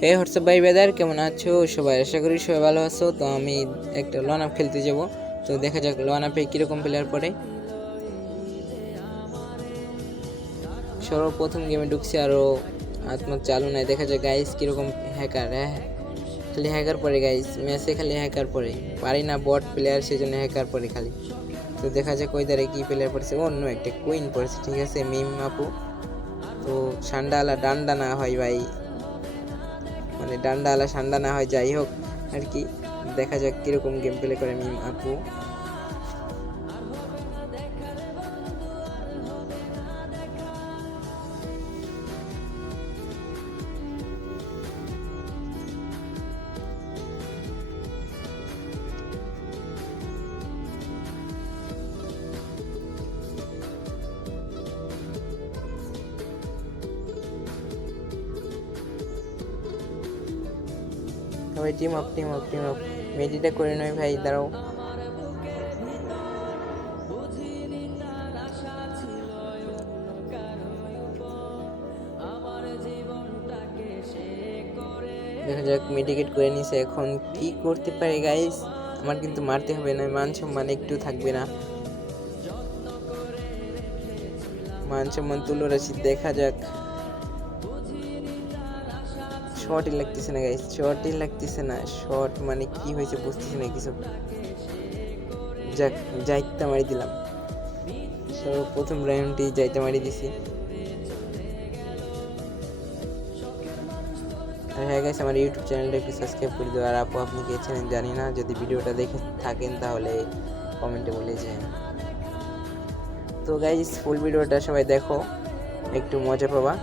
হে WhatsApp ভাই বেদার, কেমন আছো সবাই? আশা করি সবাই ভালো আছো। তো আমি একটা লন আপ খেলতে যাব, তো দেখা যাক লন আপে কীরকম প্লেয়ার পড়ে। সর্বপ্রথম গেমে ঢুকছি, আরও আত্মা চালু নাই। দেখা যাক গাইস কীরকম হ্যাকার। খালি হ্যাকার পড়ে গাইস, ম্যাচে খালি হ্যাকার পড়ে। পারি না বট প্লেয়ার, সেই জন্য হ্যাকার পড়ে খালি। তো দেখা যাক ওই দ্বারে কী প্লেয়ার পড়েছে। অন্য একটা কুইন পড়েছে, ঠিক আছে, মিম আপু। তো সান্ডালা ডান্ডা না হয় ভাই, মানে ডান্ডা আলা সান্ডা না হয়, যাই হোক আর কি। দেখা যাক কিরকম গেম প্লে করে মিম আপু। সবাই team up team up team up, মেডিটা করে নয় ভাই, দাঁড়াও। দেখা যাক মেডিকেট করে নিছে, এখন কি করতে পারে গাইস। আমার কিন্তু মারতে হবে না, মান সম্মান একটু থাকবে না, মান সম্মান তুলো রাশি। দেখা যাক, শর্টই লাগতেছে না গাইস, শর্টই লাগতেছে না। শর্ট মানে কি হয়েছে বুঝতেছি না কিছু। যাক, যাইতে মারি দিলাম। প্রথম রাউন্ডটি যাইতে মারি দিছি। আর হ্যাঁ গাইস, আমার ইউটিউব চ্যানেলটা একটু সাবস্ক্রাইব করে দিও। আর আপু আপনি গিয়েছিলেন জানি না, যদি ভিডিওটা দেখে থাকেন তাহলে কমেন্টে বলে যান। তো গাইস ফুল ভিডিওটা সবাই দেখো, একটু মজা পাবা।